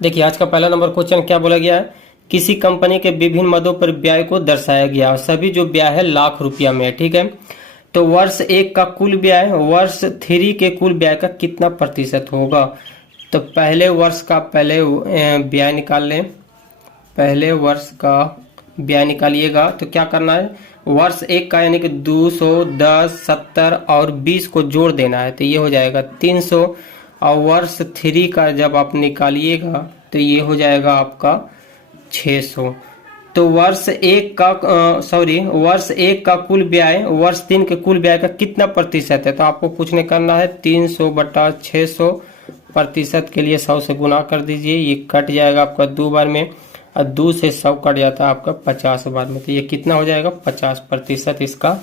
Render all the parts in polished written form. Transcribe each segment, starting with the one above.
देखिए आज का पहला नंबर क्वेश्चन क्या बोला गया है, किसी कंपनी के विभिन्न मदों पर ब्याज को दर्शाया गया और सभी जो ब्याज है लाख रुपया में है। ठीक है, तो वर्ष 1 का कुल ब्याज वर्ष 3 के कुल ब्याज का कितना प्रतिशत होगा। तो पहले वर्ष का पहले ब्याज निकाल लें, पहले वर्ष का ब्याज निकालिएगा। तो क्या करना है, वर्ष 1 का यानी कि 200, 10, 70 और 20 को जोड़ देना है, तो ये हो जाएगा 300। और वर्ष 3 का जब आप निकालिएगा तो ये हो जाएगा आपका 600। तो वर्ष 1 का वर्ष 1 का कुल ब्याज वर्ष 3 के कुल ब्याज का कितना प्रतिशत है। तो आपको कुछ नहीं करना है, 300/600 प्रतिशत के लिए 100 से गुना कर दीजिए, ये कट जाएगा आपका 2 बार में, और 2 से 100 कट जाता है आपका 50 बार में। तो ये कितना हो जाएगा, 50% इसका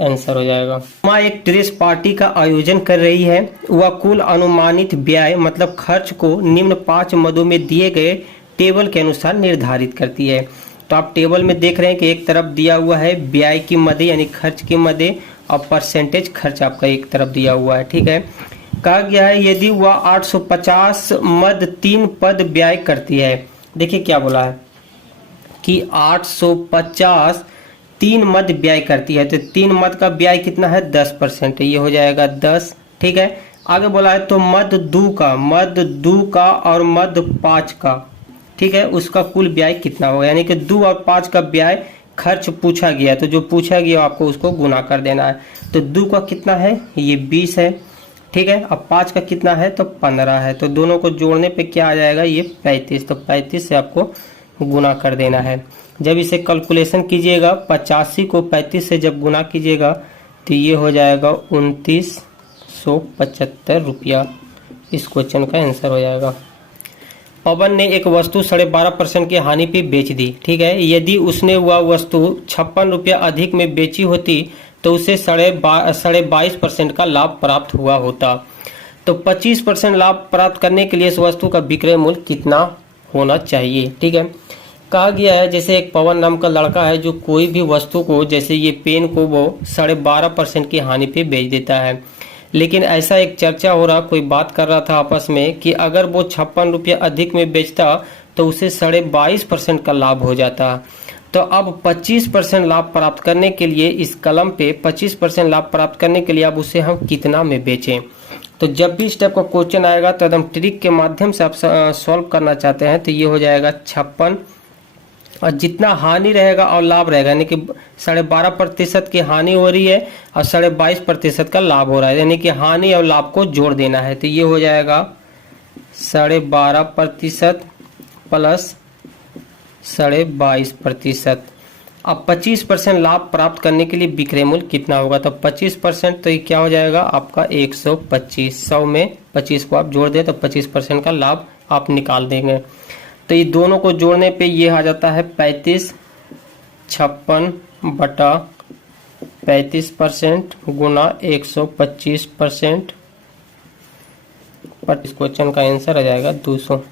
आंसर हो जाएगा। वहाँ एक ड्रेस पार्टी का आयोजन कर रही है, वह कुल अनुमानित व्यय मतलब खर्च को निम्न 5 मदों में दिए गए टेबल के अनुसार निर्धारित करती है। तो आप टेबल में देख रहे हैं कि एक तरफ दिया हुआ है व्यय की मदें यानी खर्च की मदें, और परसेंटेज खर्च आपका एक तरफ दिया हुआ है। ठीक है, कहा गया है यदि वह 850 मद 3 पद व्यय करती है। देखिए क्या बोला है कि 850 3 मद व्यय करती है, तो 3 मद का व्यय कितना है, 10%, ये हो जाएगा 10। ठीक है, आगे बोला है तो मद 2 का और मद 5 का, ठीक है, उसका कुल व्यय कितना होगा। यानी कि 2 और 5 का व्यय खर्च पूछा गया, तो जो पूछा गया आपको उसको गुना कर देना है। तो 2 का कितना है, ये 20 है। ठीक है, अब 5 का कितना है, तो 15 है। तो दोनों को जोड़ने पे क्या आ जाएगा, ये 35। तो 35 से आपको गुना कर देना है। जब इसे कैलकुलेशन कीजिएगा 85 को 35 से जब गुना कीजिएगा तो ये हो जाएगा 2975 रुपया। इस क्वेश्चन का आंसर हो जाएगा। पवन ने एक वस्तु 12.5% की हानि पे बेच दी। ठीक है, यदि उसने वह वस्तु 56 रुपया अधिक में बेची होती तो उसे 22.5% का लाभ प्राप्त हुआ होता। तो 25% लाभ प्राप्त करने के लिए इस वस्तु का विक्रय मूल्य कितना होना चाहिए। ठीक है, कहा गया है जैसे एक पवन नाम का लड़का है जो कोई भी वस्तु को, जैसे ये पेन को, वो 12.5% की हानि पे बेच देता है। लेकिन ऐसा एक चर्चा हो रहा, कोई बात कर रहा था आपस में कि अगर वो 56 रुपया अधिक में बेचता तो उसे 22.5% का लाभ हो जाता। तो अब 25% लाभ प्राप्त करने के लिए इस कलम पे 25% लाभ प्राप्त करने के लिए अब उसे हम कितना में बेचें। तो जब भी इस टाइप का क्वेश्चन आएगा तो एकदम ट्रिक के माध्यम से आप सॉल्व करना चाहते हैं तो ये हो जाएगा 56, और जितना हानि रहेगा और लाभ रहेगा, यानी कि 12.5% की हानि हो रही है और 22.5% का लाभ हो रहा है, यानी कि हानि और लाभ को जोड़ देना है। तो ये हो जाएगा 12.5% प्लस 22.5%। अब 25% लाभ प्राप्त करने के लिए विक्रय मूल्य कितना होगा। तो 25% तो ये क्या हो जाएगा आपका 125। 100 में 25 को आप जोड़ दें तो 25% का लाभ आप निकाल देंगे। तो ये दोनों को जोड़ने पे ये आ जाता है 35, 56/35% गुना 125%। इस क्वेश्चन का आंसर आ जाएगा 200।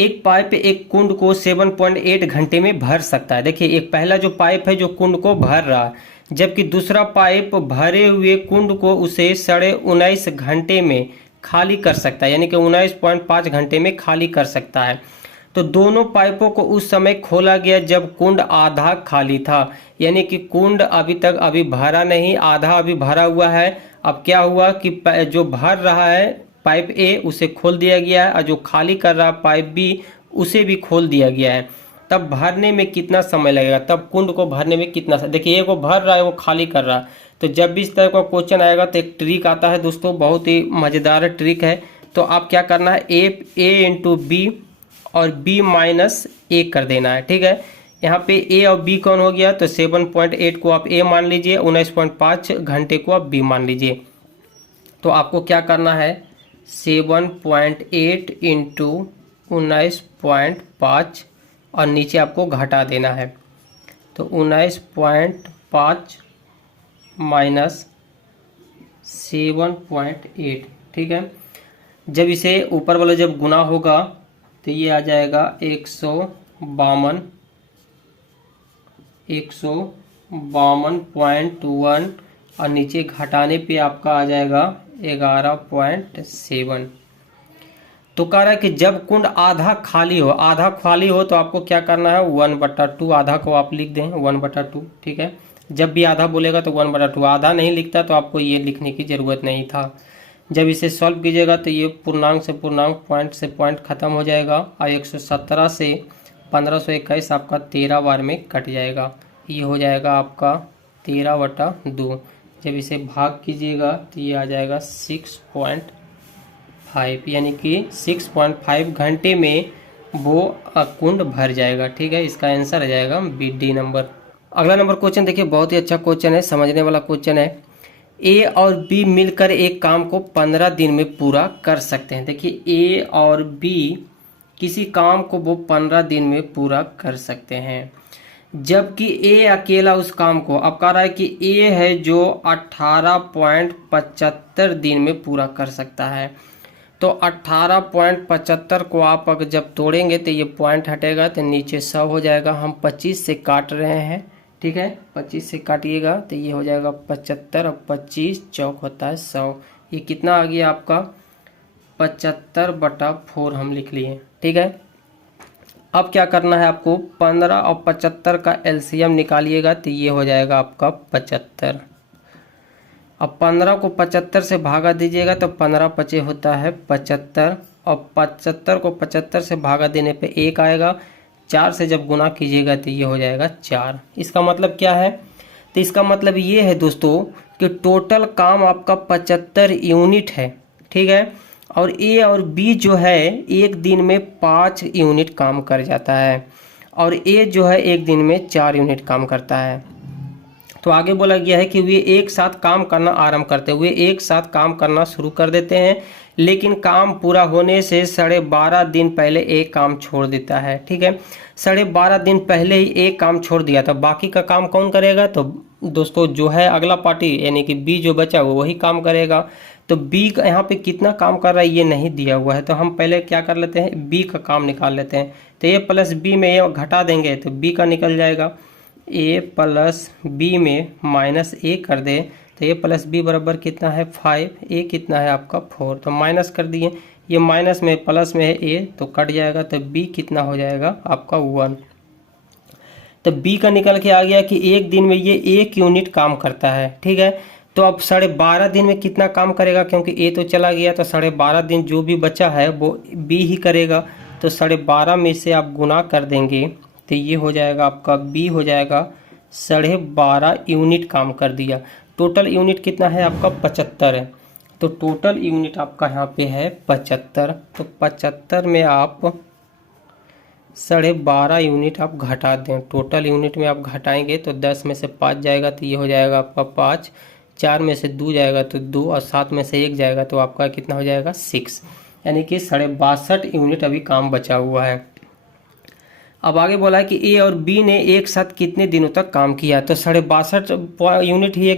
एक पाइप एक कुंड को 7.8 घंटे में भर सकता है। देखिए एक पहला जो पाइप है जो कुंड को भर रहा है, जबकि दूसरा पाइप भरे हुए कुंड को उसे 19.5 घंटे में खाली कर सकता है, यानी कि 19.5 घंटे में खाली कर सकता है। तो दोनों पाइपों को उस समय खोला गया जब कुंड आधा खाली था, यानी कि कुंड अभी भरा नहीं, आधा अभी भरा हुआ है। अब क्या हुआ कि जो भर रहा है पाइप ए उसे खोल दिया गया है और जो खाली कर रहा है पाइप बी उसे भी खोल दिया गया है। तब भरने में कितना समय लगेगा, तब कुंड को भरने में कितना समय। देखिए एक वो भर रहा है, वो खाली कर रहा है। तो जब भी इस तरह का क्वेश्चन आएगा तो एक ट्रिक आता है दोस्तों, बहुत ही मज़ेदार ट्रिक है। तो आप क्या करना है, ए इंटू बी और b माइनस ए कर देना है। ठीक है, यहाँ पे a और b कौन हो गया, तो 7.8 को आप a मान लीजिए, 19.5 घंटे को आप b मान लीजिए। तो आपको क्या करना है, 7.8 इंटू 19.5 और नीचे आपको घटा देना है। तो 19.5 माइनस 7.8। ठीक है, जब इसे ऊपर वाला जब गुना होगा तो ये आ जाएगा 152.1 और नीचे घटाने पे आपका आ जाएगा 11.7। तो कह रहा है कि जब कुंड आधा खाली हो, आधा खाली हो तो आपको क्या करना है 1/2, आधा को आप लिख दें 1/2, ठीक है। जब भी आधा बोलेगा तो 1/2, आधा नहीं लिखता तो आपको ये लिखने की ज़रूरत नहीं था। जब इसे सॉल्व कीजिएगा तो ये पूर्णांक से पूर्णांक, पॉइंट से पॉइंट खत्म हो जाएगा और 117 से 1521 आपका 13 बार में कट जाएगा। ये हो जाएगा आपका 13/2। जब इसे भाग कीजिएगा तो ये आ जाएगा 6.5, यानी कि 6.5 घंटे में वो कुंड भर जाएगा, ठीक है। इसका आंसर आ जाएगा बी, डी नंबर। अगला नंबर क्वेश्चन देखिए, बहुत ही अच्छा क्वेश्चन है, समझने वाला क्वेश्चन है। ए और बी मिलकर एक काम को 15 दिन में पूरा कर सकते हैं। देखिए ए और बी किसी काम को वो 15 दिन में पूरा कर सकते हैं, जबकि ए अकेला उस काम को, अब कह रहा है कि ए है जो 18.75 दिन में पूरा कर सकता है। तो 18.75 को आप अगर जब तोड़ेंगे तो ये पॉइंट हटेगा तो नीचे 100 हो जाएगा। हम 25 से काट रहे हैं, ठीक है, 25 से काटिएगा तो ये हो जाएगा 75 और 25 चौक होता है 100। ये कितना आ गया आपका 75/4 हम लिख लिए, ठीक है। अब क्या करना है आपको 15 और 75 का एलसीएम निकालिएगा तो ये हो जाएगा आपका 75। अब 15 को 75 से भागा दीजिएगा तो 15 पचे होता है 75 और 75 को 75 से भागा देने पे 1 आएगा। 4 से जब गुना कीजिएगा तो ये हो जाएगा 4। इसका मतलब क्या है, तो इसका मतलब ये है दोस्तों कि टोटल काम आपका 75 यूनिट है, ठीक है। और ए और बी जो है एक दिन में 5 यूनिट काम कर जाता है और ए जो है एक दिन में 4 यूनिट काम करता है। तो आगे बोला गया है कि वे एक साथ काम करना आरंभ करते हुए एक साथ काम करना शुरू कर देते हैं, लेकिन काम पूरा होने से 12.5 दिन पहले एक काम छोड़ देता है, ठीक है। 12.5 दिन पहले ही एक काम छोड़ दिया तो बाकी का काम कौन करेगा, तो दोस्तों जो है अगला पार्टी यानी कि बी जो बचा वो वही काम करेगा। तो बी का यहाँ पे कितना काम कर रहा है ये नहीं दिया हुआ है, तो हम पहले क्या कर लेते हैं बी का काम निकाल लेते हैं। तो ए प्लस बी में ये घटा देंगे तो बी का निकल जाएगा। ए प्लस बी में माइनस ए कर दे तो ए प्लस बी बराबर कितना है 5, ए कितना है आपका 4, तो माइनस कर दिए, ये माइनस में प्लस में है ए तो कट जाएगा, तो बी कितना हो जाएगा आपका 1। तो बी का निकल के आ गया कि एक दिन में ये 1 यूनिट काम करता है, ठीक है। तो अब 12.5 दिन में कितना काम करेगा, क्योंकि ए तो चला गया तो 12.5 दिन जो भी बचा है वो बी ही करेगा। तो 12.5 में से आप गुना कर देंगे तो ये हो जाएगा आपका बी हो जाएगा 12.5 यूनिट काम कर दिया। टोटल यूनिट कितना है आपका 75 है, तो टोटल यूनिट आपका यहाँ पे है 75। तो 75 में आप 12.5 यूनिट आप घटा दें, टोटल यूनिट में आप घटाएंगे तो 10 में से 5 जाएगा तो ये हो जाएगा आपका 5, 4 में से 2 जाएगा तो 2 और 7 में से 1 जाएगा तो आपका कितना हो जाएगा 6, यानी कि 62.5 यूनिट अभी काम बचा हुआ है। अब आगे बोला है कि ए और बी ने एक साथ कितने दिनों तक काम किया, तो 62.5 यूनिट ही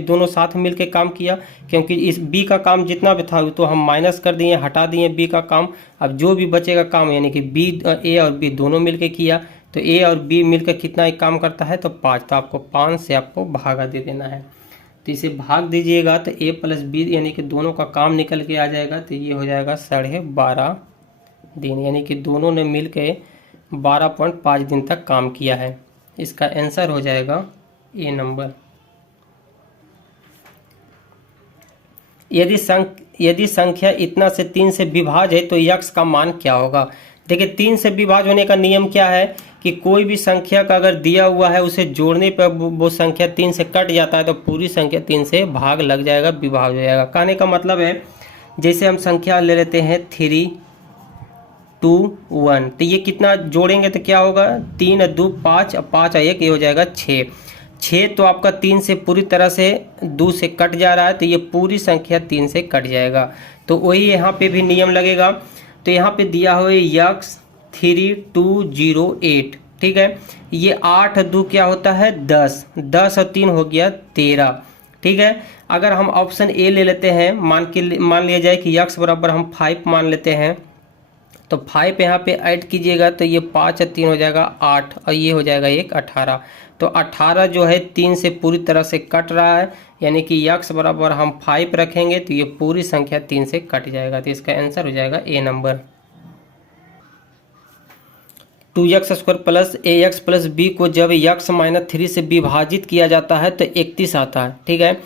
दोनों साथ मिलकर काम किया, क्योंकि इस बी का काम जितना भी था तो हम माइनस कर दिए, हटा दिए बी का काम। अब जो भी बचेगा काम यानी कि बी ए और बी दोनों मिलकर किया, तो ए और बी मिलकर कितना एक काम करता है तो 5, तो आपको 5 से आपको भागा दे देना है। तो इसे भाग दीजिएगा तो ए प्लस बी यानी कि दोनों का काम निकल के आ जाएगा, तो ये हो जाएगा 12.5 दिन, यानी कि दोनों ने मिल के 12.5 दिन तक काम किया है। इसका आंसर हो जाएगा ए नंबर। यदि संख्या इतना से 3 से विभाज्य है तो यक्स का मान क्या होगा। देखिए 3 से विभाज्य होने का नियम क्या है कि कोई भी संख्या का अगर दिया हुआ है उसे जोड़ने पर वो संख्या 3 से कट जाता है तो पूरी संख्या 3 से भाग लग जाएगा, विभाज्य हो जाएगा। कहने का मतलब है जैसे हम संख्या ले लेते हैं 3, 2, 1, तो ये कितना जोड़ेंगे तो क्या होगा 3 और 2 5 और 5 और 1 ये हो जाएगा 6। तो आपका 3 से पूरी तरह से 2 से कट जा रहा है तो ये पूरी संख्या 3 से कट जाएगा। तो वही यहाँ पे भी नियम लगेगा। तो यहाँ पे दिया हुआ है यक्स 3208, ठीक है। ये 8 और 2 क्या होता है 10, 10 और 3 हो गया 13, ठीक है। अगर हम ऑप्शन ए ले लेते हैं, मान लिया जाए कि यक्स बराबर हम 5 मान लेते हैं, तो 5 यहाँ पे ऐड कीजिएगा तो ये 5 और 3 हो जाएगा 8 और ये हो जाएगा 1 18। तो 18 जो है 3 से पूरी तरह से कट रहा है, यानी कि यक्स बराबर हम 5 रखेंगे तो ये पूरी संख्या 3 से कट जाएगा, तो इसका आंसर हो जाएगा A number. 2x² plus ax plus B को जब x माइनस 3 से विभाजित किया जाता है तो 31 आता है, ठीक है।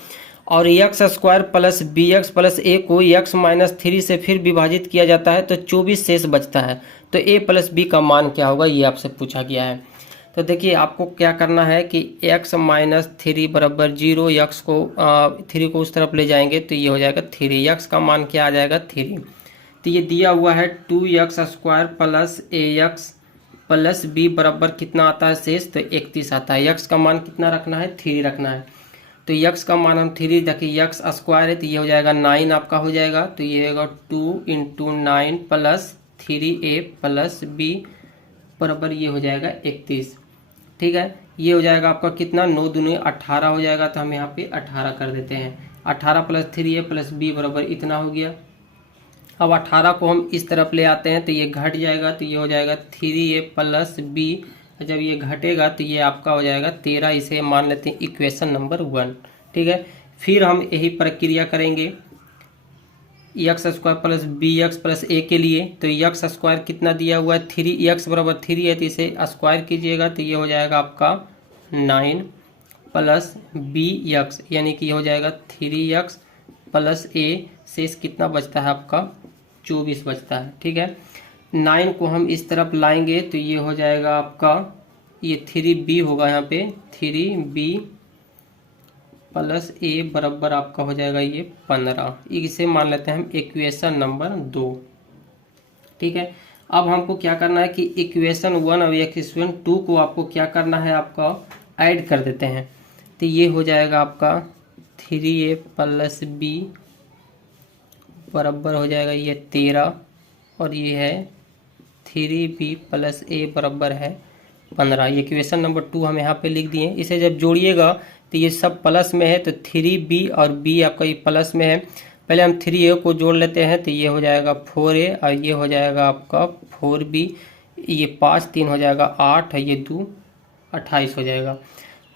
और x² plus bx plus a को x माइनस 3 से फिर विभाजित किया जाता है तो 24 शेष बचता है। तो a प्लस b का मान क्या होगा, ये आपसे पूछा गया है। तो देखिए आपको क्या करना है कि x माइनस 3 बराबर 0, x को 3 को उस तरफ ले जाएंगे तो ये हो जाएगा 3, x का मान क्या आ जाएगा 3। तो ये दिया हुआ है 2x² plus ax plus B बराबर कितना आता है शेष, तो 31 आता है। x का मान कितना रखना है, 3 रखना है। तो x का मान हम 3, देखिए x स्क्वायर है तो ये हो जाएगा 9 आपका हो जाएगा, तो ये होगा 2 × 9 प्लस 3a प्लस b बराबर ये हो जाएगा 31, ठीक है। ये हो जाएगा आपका कितना, 9 दूनी 18 हो जाएगा, तो हम यहाँ पे 18 कर देते हैं। 18 प्लस 3a प्लस b बराबर इतना हो गया। अब 18 को हम इस तरफ ले आते हैं तो ये घट जाएगा, तो ये हो जाएगा 3a प्लस b। जब ये घटेगा तो ये आपका हो जाएगा 13, इसे मान लेते हैं इक्वेशन नंबर 1, ठीक है। फिर हम यही प्रक्रिया करेंगे x² plus bx plus a के लिए। तो x² कितना दिया हुआ है 3, x बराबर 3 है तो इसे स्क्वायर कीजिएगा तो ये हो जाएगा आपका 9 प्लस bx, यानी कि ये हो जाएगा 3x प्लस a, शेष कितना बचता है आपका 24 बचता है, ठीक है। 9 को हम इस तरफ लाएंगे तो ये हो जाएगा आपका, ये 3b होगा यहाँ पे, 3b प्लस a बराबर आपका हो जाएगा ये 15। इसे मान लेते हैं हम इक्वेशन नंबर 2, ठीक है। अब हमको क्या करना है कि इक्वेशन 1 और इक्वेशन 2 को आपको क्या करना है, आपका ऐड कर देते हैं। तो ये हो जाएगा आपका 3a प्लस b बराबर हो जाएगा ये 13, और ये है 3b प्लस a बराबर है 15। ये इक्वेशन नंबर 2 हम यहाँ पे लिख दिए। इसे जब जोड़िएगा तो ये सब प्लस में है, तो 3b और b आपका ये प्लस में है। पहले हम 3a को जोड़ लेते हैं तो ये हो जाएगा 4a और ये हो जाएगा आपका 4b, ये 5 3 हो जाएगा 8 है, ये 2 28 हो जाएगा।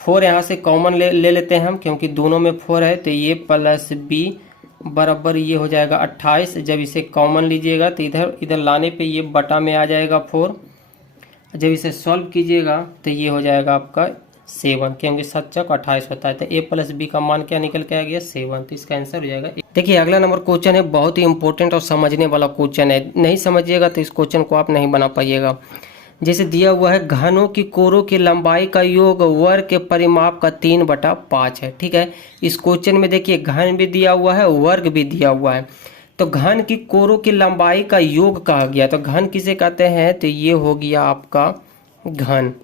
4 यहाँ से कॉमन ले लेते हैं हम, क्योंकि दोनों में 4 है, तो ये प्लस b बराबर ये हो जाएगा 28। जब इसे कॉमन लीजिएगा तो इधर लाने पे ये बटा में आ जाएगा 4। जब इसे सॉल्व कीजिएगा तो ये हो जाएगा आपका 7, क्योंकि 7 चौक 28 होता है। तो a प्लस बी का मान क्या निकल के आ गया 7, तो इसका आंसर हो जाएगा। देखिए अगला नंबर क्वेश्चन है, बहुत ही इंपॉर्टेंट और समझने वाला क्वेश्चन है। नहीं समझिएगा तो इस क्वेश्चन को आप नहीं बना पाइएगा। जैसे दिया हुआ है घनों की कोरों की लंबाई का योग वर्ग के परिमाप का 3/5 है, ठीक है। इस क्वेश्चन में देखिए घन भी दिया हुआ है, वर्ग भी दिया हुआ है। तो घन की कोरों की लंबाई का योग कहा गया, तो घन किसे कहते हैं, तो ये हो गया आपका घन।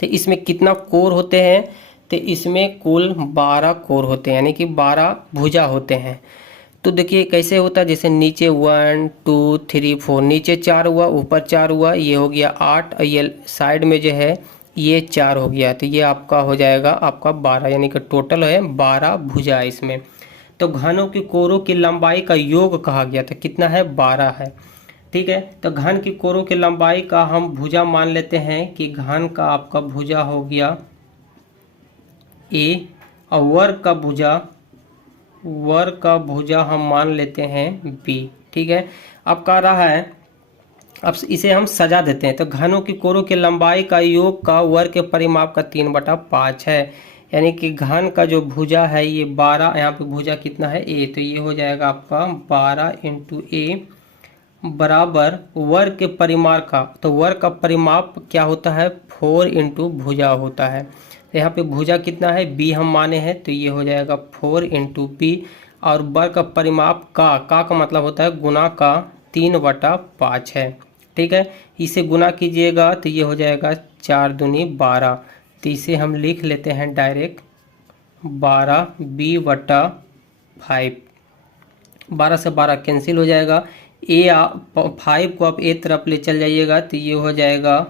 तो इसमें कितना कोर होते हैं, तो इसमें कुल 12 कोर होते हैं, यानी कि 12 भुजा होते हैं। तो देखिए कैसे होता है, जैसे नीचे 1 2 3 4, नीचे 4 हुआ, ऊपर 4 हुआ, ये हो गया 8, और ये साइड में जो है ये 4 हो गया, तो ये आपका हो जाएगा आपका 12, यानी कि टोटल है 12 भुजा इसमें। तो घनों की कोरों की लंबाई का योग कहा गया, तो कितना है 12 है, ठीक है। तो घन की कोरों की लंबाई का हम भुजा मान लेते हैं कि घन का आपका भुजा हो गया a, और वर्ग का भुजा हम मान लेते हैं b, ठीक है। अब कह रहा है, अब इसे हम सजा देते हैं। तो घनों की कोरों की लंबाई का योग का वर्ग के परिमाप का 3/5 है, यानी कि घन का जो भुजा है ये 12, यहाँ पे भुजा कितना है a, तो ये हो जाएगा आपका 12 × a बराबर वर्ग के परिमाप का, तो वर्ग का परिमाप क्या होता है 4 × भुजा होता है। तो यहाँ पे भुजा कितना है b हम माने हैं, तो ये हो जाएगा 4 × b, और वर्ग का परिमाप का मतलब होता है गुना का 3/5 है, ठीक है। इसे गुना कीजिएगा तो ये हो जाएगा 4 दूनी 12, तो इसे हम लिख लेते हैं डायरेक्ट 12b/5। 12 से 12 कैंसिल हो जाएगा, 5 को आप a तरफ ले चल जाइएगा तो ये हो जाएगा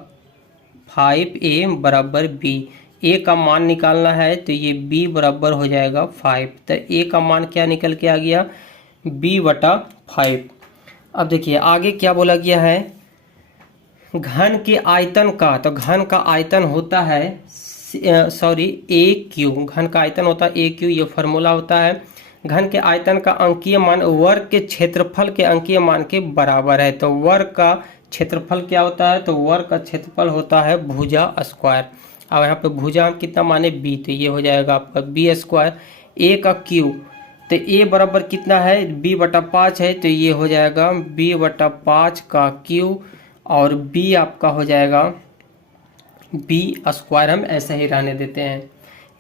5a बराबर b। a का मान निकालना है तो ये b बराबर हो जाएगा 5, तो a का मान क्या निकल के आ गया b/5। अब देखिए आगे क्या बोला गया है, घन के आयतन का, तो घन का आयतन होता है सॉरी ए क्यू, घन का आयतन होता है ए क्यू, ये फॉर्मूला होता है। घन के आयतन का अंकीय मान वर्ग के क्षेत्रफल के अंकीय मान के बराबर है। तो वर्ग का क्षेत्रफल क्या होता है, तो वर्ग का क्षेत्रफल होता है भुजा स्क्वायर। अब यहाँ पे भुजा हम कितना माने बी, तो ये हो जाएगा आपका बी स्क्वायर। ए का क्यू, तो ए बराबर कितना है, बी बटा 5 है, तो ये हो जाएगा बी बटा 5 का क्यू, और बी आपका हो जाएगा बी स्क्वायर, हम ऐसे ही रहने देते हैं।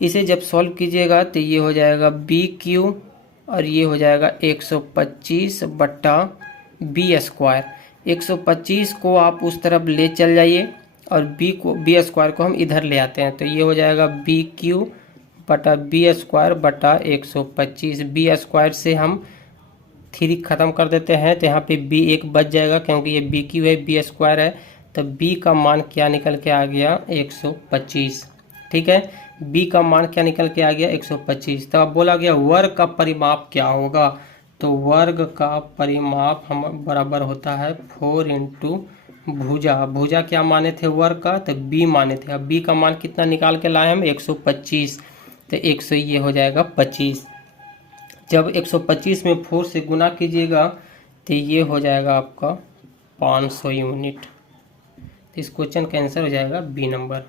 इसे जब सॉल्व कीजिएगा तो ये हो जाएगा बी क्यू, और ये हो जाएगा 125 बट्टा बी स्क्वायर। 125 को आप उस तरफ ले चल जाइए, और बी स्क्वायर को हम इधर ले आते हैं, तो ये हो जाएगा बी क्यू बटा बी स्क्वायर बटा 125। बी स्क्वायर से हम 3 खत्म कर देते हैं, तो यहाँ पे बी एक बच जाएगा, क्योंकि ये बी क्यू है, बी स्क्वायर है, तो बी का मान क्या निकल के आ गया 125। ठीक है, बी का मान क्या निकल के आ गया 125। तो अब बोला गया वर्ग का परिमाप क्या होगा, तो वर्ग का परिमाप हम बराबर होता है 4 इंटू भुजा। भुजा क्या माने थे वर्ग का, तो बी माने थे। अब बी का मान कितना निकाल के लाए हम 125, तो 100 ये हो जाएगा 25। जब 125 में 4 से गुना कीजिएगा तो ये हो जाएगा आपका 500 यूनिट। तो इस क्वेश्चन का आंसर हो जाएगा बी नंबर।